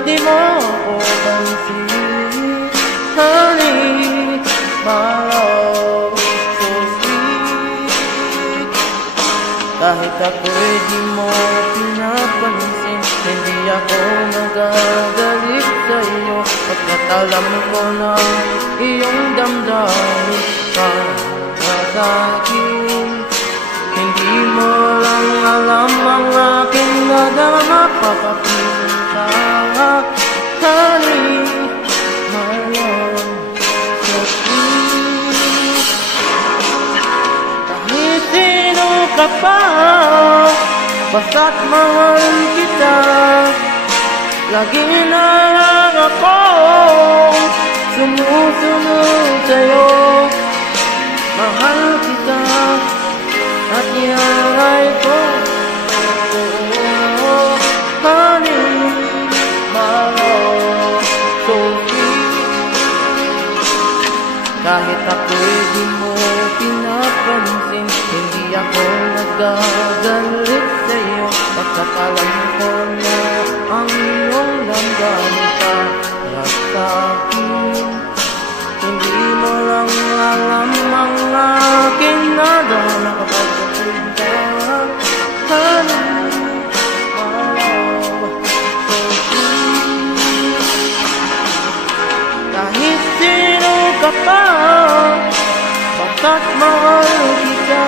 di mo ako pansin. Honey, my love, so sweet. Kahit ako'y di mo pinapansin, hindi ako nagagalit sa'yo, pagkat alam ko na iyong damdamin para sa'kin. Hindi mo lang alam ang aking nadama, papakita. Honey, my love, so sweet. Kahit sino ka pa, basta't mahal kita, lagi na lang ako sumusunod sa'yo. Mahal kita at ialay ko. Honey, my love, so sweet. Kahit ako'y di mo pinapansin, hindi ako nagagalit sa'yo, pagkat alam ko na ang iyong damdamin para sa'kin. Hindi mo lang alam ang aking nadama kapag kapunta. Honey, my love, so sweet. Kahit sino ka pa, baka't mahal kita,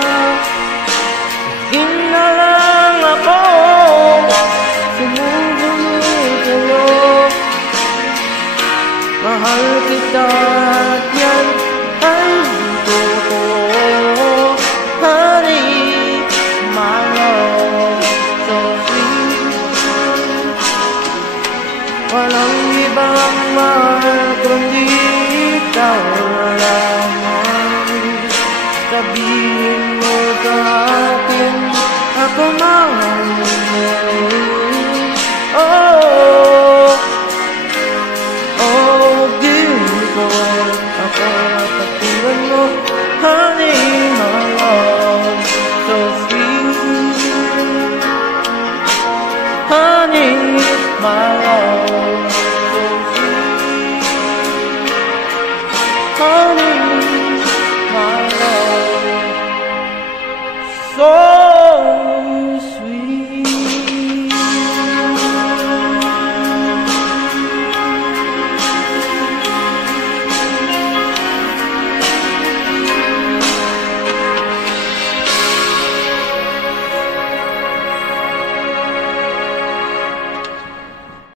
lagi na lang ako sumusunod sa'yo. Mahal kita at yan ay totoo. Honey, my love, so sweet. Walang ibang mahal kundi ikaw lamang. Sabihin mo sa akin, ako mahal